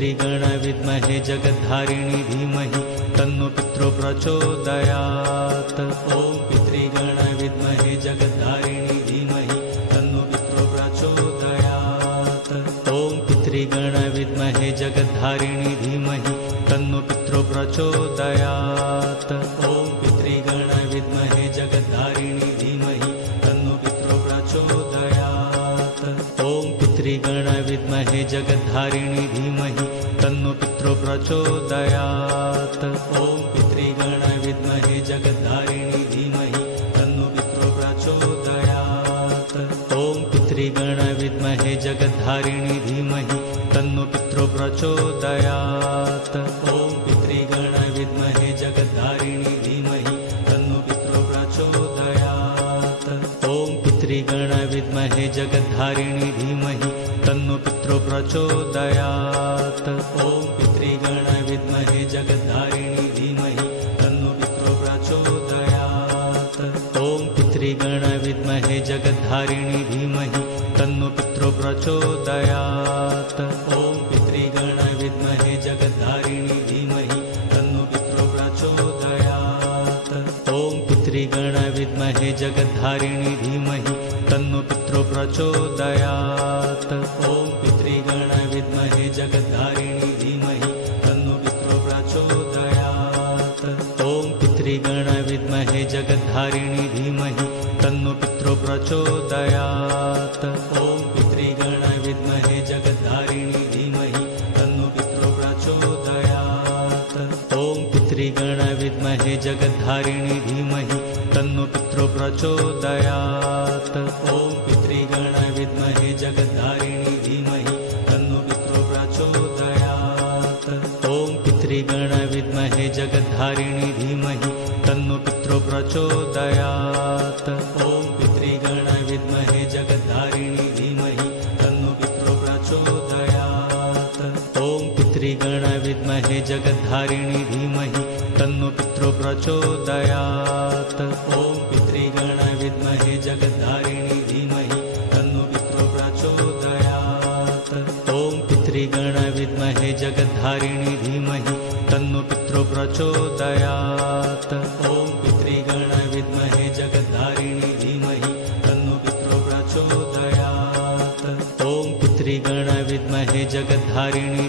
पितृगण विद्महे जगद्धारिणी धीमहि तन्नो पितरो प्रचोदयात्। ॐ पितृगण विद्महे जगद्धारिणी धीमहि तन्नो पितरो प्रचोदयात्। ॐ पितृगण विद्महे जगद्धारिणी धीमहि तन्नो पितरो प्रचोदयात्। ॐ पितृगण विद्महे जगद्धारिणी धीमहि तन्नो पितरो प्रचोदयात्। ॐ पितृगण विद्महे जगद्धारिणी धीमहि तन्नो पितरो प्रचोदयात्। ॐ पितृगण विद्महे जगद्धारिणी धीमहि तन्नो पितरो प्रचोदयात्। ॐ पितृगण विद्महे जगद्धारिणी धीमहि तन्नो पितरो प्रचोदयात्। ॐ पितृगण विद्महे जगद्धारिणी धीमहि तन्नो पितरो प्रचोदयात्। ॐ पितृगण विद्महे जगद्धारिणी धीमहि तन्नो पितरो प्रचोदयात्। ॐ पितृगण विद्महे जगद्धारिणी धीमहि तन्नो पितरो प्रचोदयात्। ॐ पितृगण विद्महे जगद्धारिणी धीमहि तन्नो पितरो प्रचोदयात्। ॐ पितृगण विद्महे जगद्धारिणी धीमहि तन्नो पितरो प्रचोदयात्। ॐ पितृगण विद्महे जगद्धारिणी धीमहि तन्नो पितरो प्रचोदयात्। ॐ पितृगण विद्महे जगद्धारिणी धीमहि तन्नो पितरो प्रचोदयात्। ॐ पितृगण विद्महे जगद्धारिणी धीमहि तन्नो पितरो प्रचोदयात्। ॐ पितृगण विद्महे जगद्धारिणी धीमहि तन्नो पितरो प्रचोदयात्। ॐ पितृगण विद्महे जगद्धारिणी धीमहि तन्नो पितरो प्रचोदयात्। ॐ पितृगण विद्महे जगद्धारिणी धीमहि तन्नो पितरो प्रचोदयात्। ॐ पितृगण विद्महे जगद्धारिणी धीमहि तन्नो पितरो प्रचोदयात्। ॐ पितृगण विद्महे जगद्धारिणी धीमहि तन्नो पितरो प्रचोदयात्। ॐ पितृगण विद्महे जगद्धारिणी धीमहि तन्नो पितरो प्रचोदयात्। ॐ पितृगण विद्महे जगद्धारिणी धीमहि तन्नो पितरो प्रचोदयात्। ॐ पितृगण विद्महे जगद्धारिणी धीमहि तन्नो पितरो प्रचोदयात्। ॐ पितृगण विद्महे जगद्धारिणी धीमहि तन्नो पितरो प्रचोदयात्। ॐ पितृगण विद्महे जगद्धारिणी